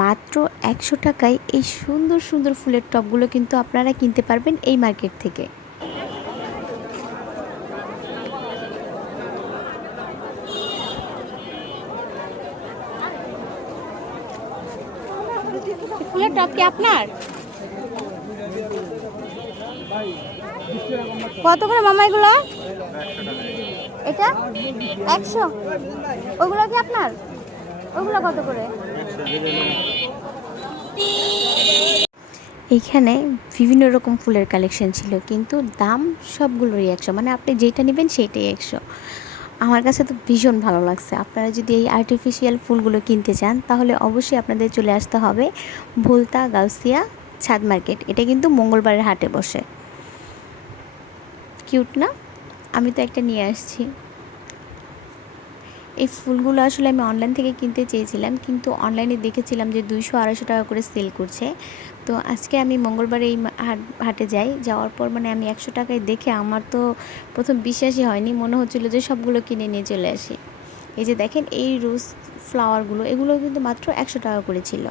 মাত্র একশো টাকায় এই সুন্দর সুন্দর ফুলের টবগুলো কিন্তু আপনারা কিনতে পারবেন এই মার্কেট থেকে। ফুলের কি আপনার? কত করে মামা এগুলো? এটা? একশো। ওগুলো কি আপনার? ওগুলো কত করে? এইখানে বিভিন্ন রকম ফুলের কালেকশন ছিল, কিন্তু দাম সবগুলোরই একশো। মানে আপনি যেটা নেবেন সেইটাই একশো। আমার কাছে তো ভীষণ ভালো লাগছে। আপনারা যদি এই আর্টিফিশিয়াল ফুলগুলো কিনতে চান, তাহলে অবশ্যই আপনাদের চলে আসতে হবে ভুলতা গাউসিয়া ছাদ মার্কেট। এটা কিন্তু মঙ্গলবারের হাটে বসে। কিউট না? আমি তো একটা নিয়ে আসছি। এই ফুলগুলো আসলে আমি অনলাইন থেকে কিনতে চেয়েছিলাম, কিন্তু অনলাইনে দেখেছিলাম যে দুইশো আড়াইশো টাকা করে সেল করছে। তো আজকে আমি মঙ্গলবারে এই হাট যাই, যাওয়ার পর মানে আমি একশো টাকায় দেখে আমার তো প্রথম বিশ্বাসই হয়নি, মনে হচ্ছিল যে সবগুলো কিনে নিয়ে চলে আসি। এই যে দেখেন, এই রোজ ফ্লাওয়ারগুলো এগুলো কিন্তু মাত্র একশো টাকা করে ছিল।